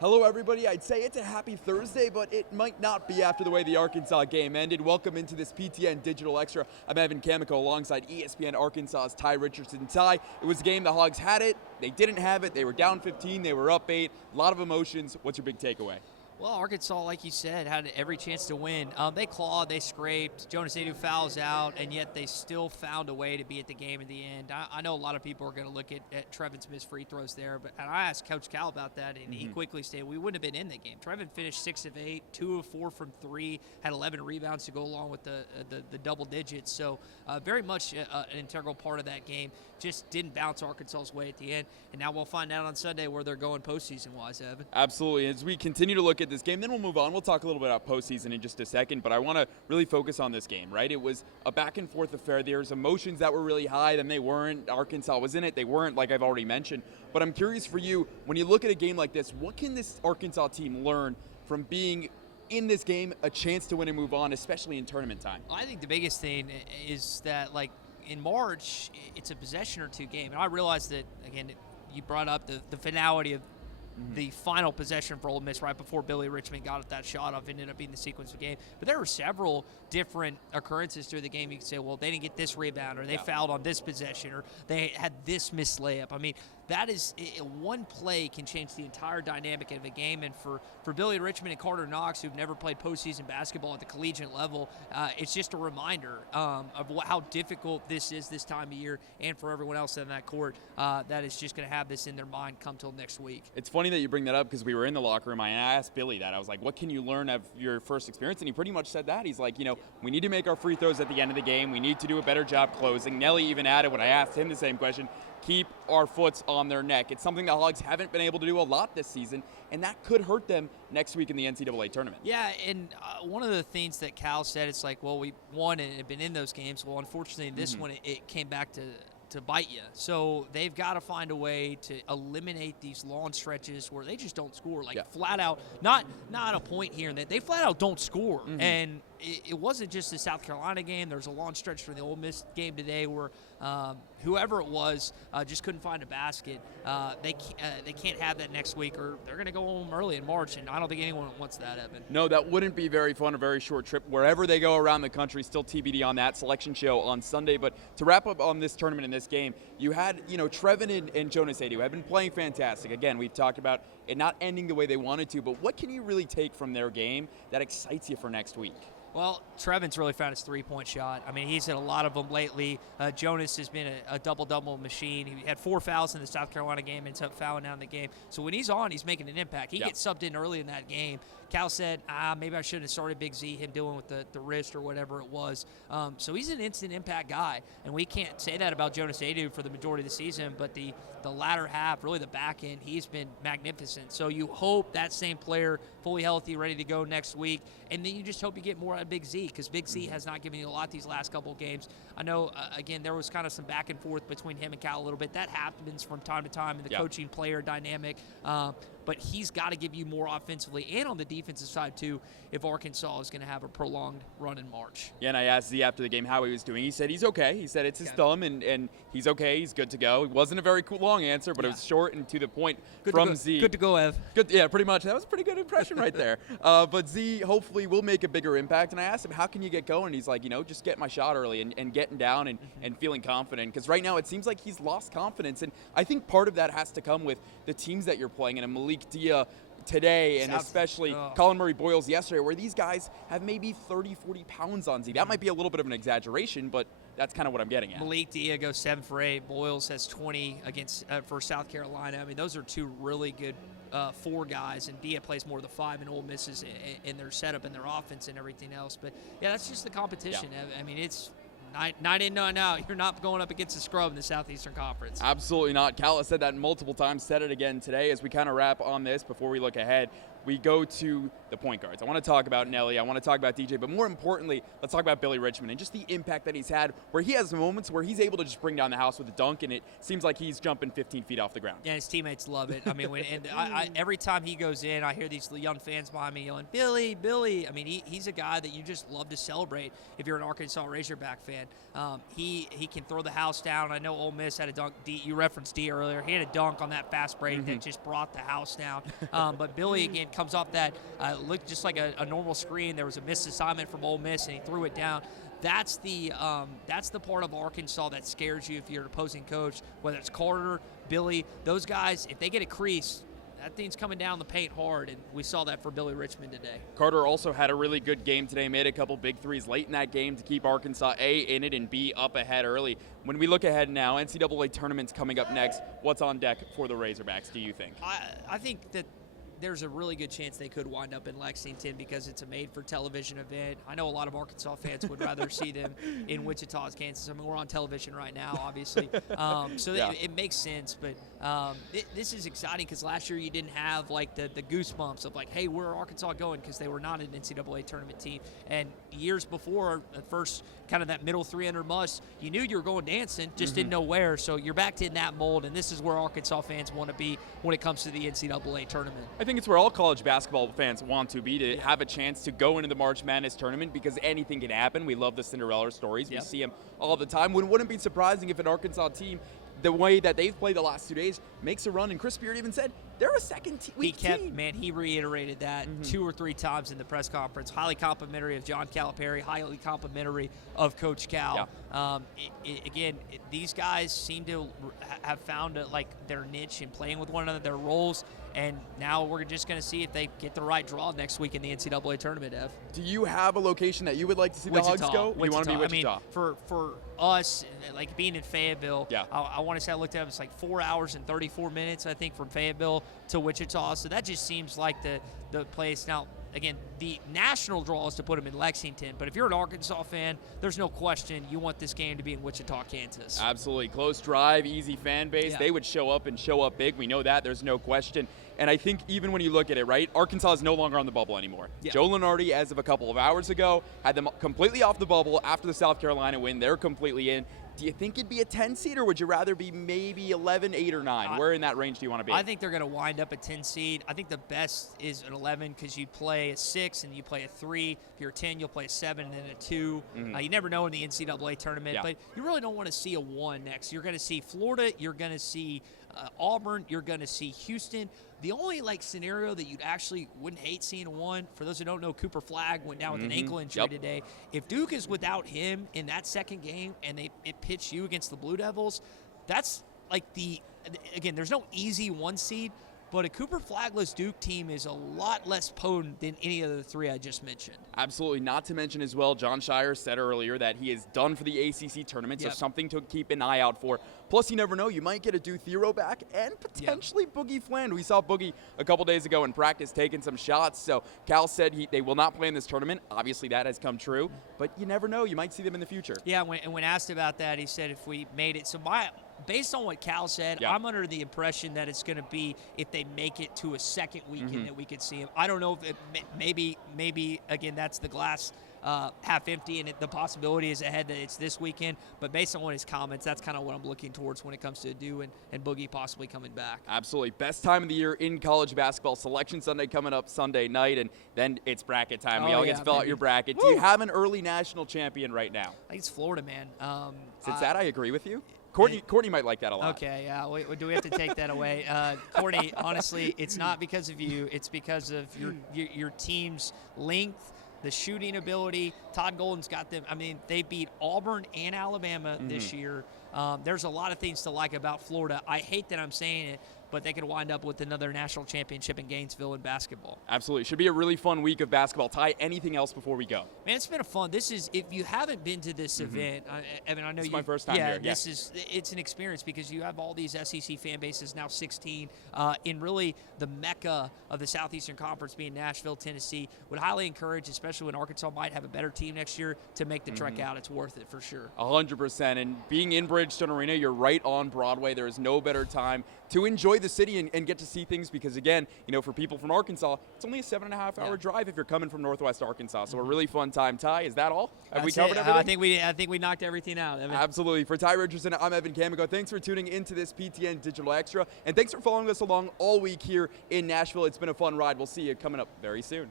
Hello, everybody. I'd say it's a happy Thursday, but it might not be after the way the Arkansas game ended. Welcome into this PTN Digital Extra. I'm Evan Kamiko alongside ESPN Arkansas's Tye Richardson. Tye, it was a game the Hogs had it. They didn't have it. They were down 15. They were up 8. A lot of emotions. What's your big takeaway? Well, Arkansas, like you said, had every chance to win. They clawed, they scraped. Jonas Adu fouls out, and yet they still found a way to be at the game at the end. I know a lot of people are going to look at Trevin's missed free throws there, and I asked Coach Cal about that, and he quickly stated we wouldn't have been in the game. Trevin finished 6 of 8, 2 of 4 from 3, had 11 rebounds to go along with the double digits. So very much an integral part of that game. Just didn't bounce Arkansas's way at the end, and now we'll find out on Sunday where they're going postseason-wise, Evan. Absolutely. As we continue to look at this game, then we'll move on. We'll talk a little bit about postseason in just a second, but I want to really focus on this game, right? It was a back-and-forth affair. There's emotions that were really high, then they weren't. Arkansas was in it. They weren't, like I've already mentioned. But I'm curious for you, when you look at a game like this, what can this Arkansas team learn from being in this game, a chance to win and move on, especially in tournament time? I think the biggest thing is that, like, in March, it's a possession or two game. And I realize that, again, you brought up the finality of the final possession for Ole Miss right before Billy Richmond got that shot off, ended up being the sequence of the game. But there were several different occurrences through the game. You could say, well, they didn't get this rebound, or they fouled on this possession, or they had this missed layup. I mean, that is one play can change the entire dynamic of a game. And for Billy Richmond and Carter Knox, who've never played postseason basketball at the collegiate level, it's just a reminder of how difficult this is this time of year, and for everyone else in that court that is just going to have this in their mind come till next week. It's funny that you bring that up because we were in the locker room. I asked Billy that. I was like, what can you learn of your first experience? And he pretty much said that. He's like, we need to make our free throws at the end of the game. We need to do a better job closing. Nelly even added, when I asked him the same question, keep our foots on their neck. It's something the Hogs haven't been able to do a lot this season, and that could hurt them next week in the NCAA tournament. Yeah, and one of the things that Cal said, it's like, well, we won and have been in those games. Well, unfortunately, this one, it came back to bite you. So they've got to find a way to eliminate these long stretches where they just don't score, flat out, not a point here and there. They flat out don't score. And it wasn't just the South Carolina game. There's a long stretch for the Ole Miss game today where whoever it was just couldn't find a basket. They can't have that next week, or they're going to go home early in March, and I don't think anyone wants that, Evan. No, that wouldn't be very fun, a very short trip. Wherever they go around the country, still TBD on that selection show on Sunday. But to wrap up on this tournament and this game, you had, Trevin and Jonas Adu have been playing fantastic. Again, we've talked about it not ending the way they wanted to, but what can you really take from their game that excites you for next week? Well, Trevin's really found his three-point shot. I mean, he's hit a lot of them lately. Jonas has been a double-double machine. He had 4 fouls in the South Carolina game and ends up fouling down the game. So when he's on, he's making an impact. He gets subbed in early in that game. Cal said, maybe I should have started Big Z, him dealing with the wrist or whatever it was. So he's an instant impact guy, and we can't say that about Jonas Adu for the majority of the season, but the latter half, really the back end, he's been magnificent. So you hope that same player, fully healthy, ready to go next week, and then you just hope you get more out of Big Z, because Big Z has not given you a lot these last couple of games. I know, again, there was kind of some back and forth between him and Cal a little bit. That happens from time to time in the coaching-player dynamic. But he's got to give you more offensively and on the defensive side, too, if Arkansas is going to have a prolonged run in March. Yeah, and I asked Z after the game how he was doing. He said he's okay. He said it's his thumb, and he's okay. He's good to go. It wasn't a very long answer, but it was short and to the point from Z. Good to go, Ev. Good, yeah, pretty much. That was a pretty good impression right there. But Z hopefully will make a bigger impact. And I asked him, how can you get going? He's like, just get my shot early and getting down and feeling confident. Because right now it seems like he's lost confidence. And I think part of that has to come with the teams that you're playing in, and Malik Dia today, and especially Colin Murray Boyles yesterday, where these guys have maybe 30, 40 pounds on Z. That might be a little bit of an exaggeration, but that's kind of what I'm getting at. Malik Dia goes 7 for 8. Boyles has 20 against for South Carolina. I mean, those are two really good 4 guys, and Dia plays more of the 5, and Ole Miss is in their setup and their offense and everything else. But, yeah, that's just the competition. I mean, it's night in, night out. You're not going up against a scrub in the Southeastern Conference. Absolutely not. Cal has said that multiple times, said it again today. As we kind of wrap on this before we look ahead, we go to the point guards. I want to talk about Nelly. I want to talk about DJ. But more importantly, let's talk about Billy Richmond and just the impact that he's had, where he has moments where he's able to just bring down the house with a dunk, and it seems like he's jumping 15 feet off the ground. Yeah, his teammates love it. I mean, every time he goes in, I hear these young fans behind me yelling, Billy, Billy. I mean, he's a guy that you just love to celebrate if you're an Arkansas Razorback fan. fan. He can throw the house down. I know Ole Miss had a dunk. You referenced D earlier. He had a dunk on that fast break that just brought the house down. But Billy, again, comes off that, looked just like a normal screen. There was a missed assignment from Ole Miss, and he threw it down. That's the part of Arkansas that scares you if you're an opposing coach, whether it's Carter, Billy, those guys. If they get a crease, that thing's coming down the paint hard, and we saw that for Billy Richmond today. Carter also had a really good game today, made a couple big threes late in that game to keep Arkansas, A, in it, and B, up ahead early. When we look ahead now, NCAA tournament's coming up next. What's on deck for the Razorbacks, do you think? I think that there's a really good chance they could wind up in Lexington because it's a made-for-television event. I know a lot of Arkansas fans would rather see them in Wichita, Kansas. I mean, we're on television right now, obviously. It makes sense. But this is exciting because last year you didn't have, like, the goosebumps of, like, hey, where Arkansas going? Because they were not an NCAA tournament team. And years before, the first kind of that middle 300 must, you knew you were going dancing, just didn't know where. So you're back in that mold, and this is where Arkansas fans want to be when it comes to the NCAA tournament. I think it's where all college basketball fans want to be, to have a chance to go into the March Madness tournament because anything can happen. We love the Cinderella stories. We see them all the time. It wouldn't be surprising if an Arkansas team, the way that they've played the last 2 days, makes a run. And Chris Beard even said they're a second-week team. He reiterated that 2 or 3 times in the press conference. Highly complimentary of John Calipari, highly complimentary of Coach Cal. Again, these guys seem to have found their niche in playing with one another, their roles. And now we're just going to see if they get the right draw next week in the NCAA tournament, Ev. Do you have a location that you would like to see the Hogs go? You want to be Wichita? I mean, for us, like being in Fayetteville, I want to say I looked at it, it's like 4 hours and 34 minutes, I think, from Fayetteville to Wichita. So that just seems like the place. Now, again, the national draw is to put them in Lexington, but if you're an Arkansas fan, there's no question you want this game to be in Wichita, Kansas. Absolutely. Close drive, easy fan base. They would show up and show up big. We know that. There's no question. And I think even when you look at it, right, Arkansas is no longer on the bubble anymore. Joe Lunardi, as of a couple of hours ago, had them completely off the bubble after the South Carolina win. They're completely in. Do you think it'd be a 10 seed, or would you rather be maybe 11, 8, or 9? Where in that range do you want to be? I think they're going to wind up a 10 seed. I think the best is an 11 because you play a 6 and you play a 3. If you're a 10, you'll play a 7 and then a 2. You never know in the NCAA tournament, but you really don't want to see a 1 next. You're going to see Florida. You're going to see Auburn. You're going to see Houston. The only scenario that you'd actually wouldn't hate seeing a 1, for those who don't know, Cooper Flagg went down with an ankle injury today. If Duke is without him in that second game and it pitch you against the Blue Devils, that's again, there's no easy 1 seed, but a Cooper Flaggless Duke team is a lot less potent than any of the 3 I just mentioned. Absolutely. Not to mention as well, John Shire said earlier that he is done for the ACC tournament, so something to keep an eye out for. Plus, you never know, you might get a Duke Thero back and potentially Boogie Fland. We saw Boogie a couple days ago in practice taking some shots, so Cal said they will not play in this tournament. Obviously, that has come true, but you never know. You might see them in the future. Yeah, when asked about that, he said if we made it. So based on what Cal said, I'm under the impression that it's going to be if they make it to a second weekend that we could see him. I don't know if maybe again, that's the glass half empty, and the possibility is ahead that it's this weekend. But based on his comments, that's kind of what I'm looking towards when it comes to Adu and Boogie possibly coming back. Absolutely. Best time of the year in college basketball. Selection Sunday coming up Sunday night, and then it's bracket time. We all get to fill out your bracket. Woo! Do you have an early national champion right now? I think it's Florida, man. Since that, I agree with you. Courtney might like that a lot. Okay, yeah. Do we have to take that away? Courtney, honestly, it's not because of you. It's because of your team's length, the shooting ability. Todd Golden's got them. I mean, they beat Auburn and Alabama this year. There's a lot of things to like about Florida. I hate that I'm saying it, but they could wind up with another national championship in Gainesville in basketball. Absolutely. Should be a really fun week of basketball. Ty, anything else before we go? Man, it's been a fun. This is, if you haven't been to this event, Evan, I know it's my first time here. It's an experience because you have all these SEC fan bases, now 16, in really the mecca of the Southeastern Conference being Nashville, Tennessee. Would highly encourage, especially when Arkansas might have a better team next year, to make the trek out. It's worth it for sure. 100%. And being in Bridgestone Arena, you're right on Broadway. There is no better time to enjoy the city and get to see things because, again, for people from Arkansas, it's only a 7.5-hour drive if you're coming from Northwest Arkansas. So a really fun time. Ty, is that all? Have we covered everything? I think we knocked everything out. Evan. Absolutely. For Tye Richardson, I'm Evan Camico. Thanks for tuning into this PTN Digital Extra, and thanks for following us along all week here in Nashville. It's been a fun ride. We'll see you coming up very soon.